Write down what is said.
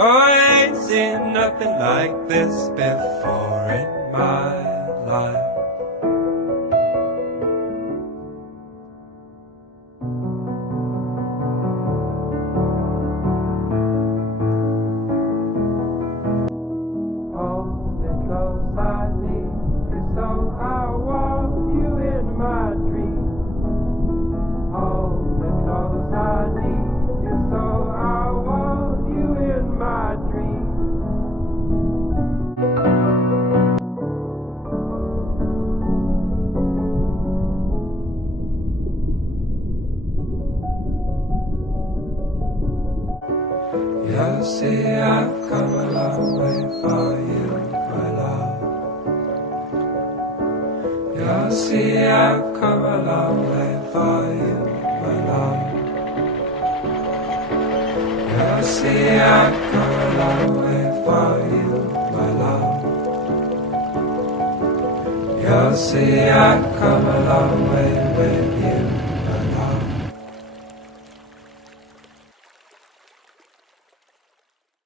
Oh, I ain't seen nothing like this before in my life. Hold it close, I need you so I want you in my dreams. Hold it close, I need you so I want you in my dreams. You see, I've come a long way for you, my love. You see, I've come a long way for you, my love. You see, I've come a long way for you, my love. You see, I've come a long way with you.